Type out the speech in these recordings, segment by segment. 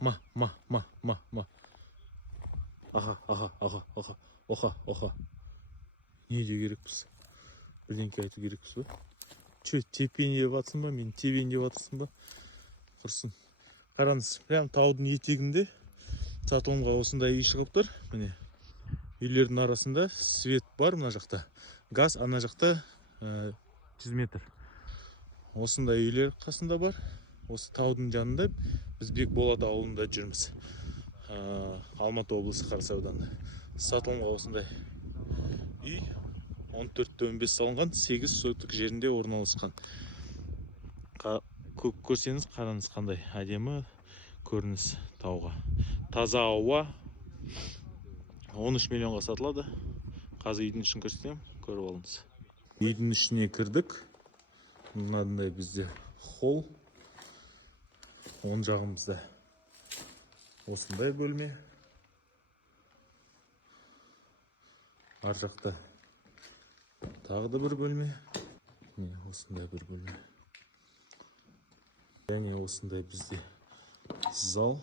ма. Аха. Не деу керекпіз? Бірдеңке айту керекпіз ба? Че, тепейін деп жатсың ба? Мен тебейін деп жатырсың ба? Құрсын. Қараңыз, прям таудың етегінде сатылымға осындай үй шығып тұр. Міне, үйлердің арасында свет бар мына жақта. Газ ана жақта 100 метр. Осындай үйлер қасында бар. Осы таудың жанында біз Бекболат ауылында жүрміз. Алматы облысы Қарасай ауданы. Сатылымға осындай үй 14-15 салынған, 8 сотық жерінде орналасқан. Көрсеңіз қараңыз қандай әдемі көрініс тауға. Таза ауа 13 миллионға сатылады. Қазір үйдің ішін көрсетемін, көріп алыңыз. Үйдің ішіне кірдік. Мынандай бізде холл. Оң жағымызда осындай бөлме. Ар жақта тағы да бір бөлме. Осындай бір бөлме. Және осындай бізде зал.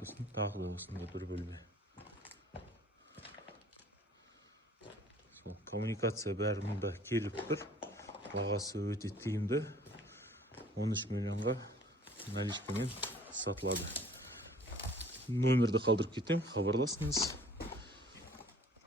Сосын тағы да осындай бір бөлме. Коммуникация бәрі мұнда келіп тұр. Бағасы өте тиімді. 13 миллионға наличкамен сатылады. Номерді қалдырып кетем, хабарласыңыз.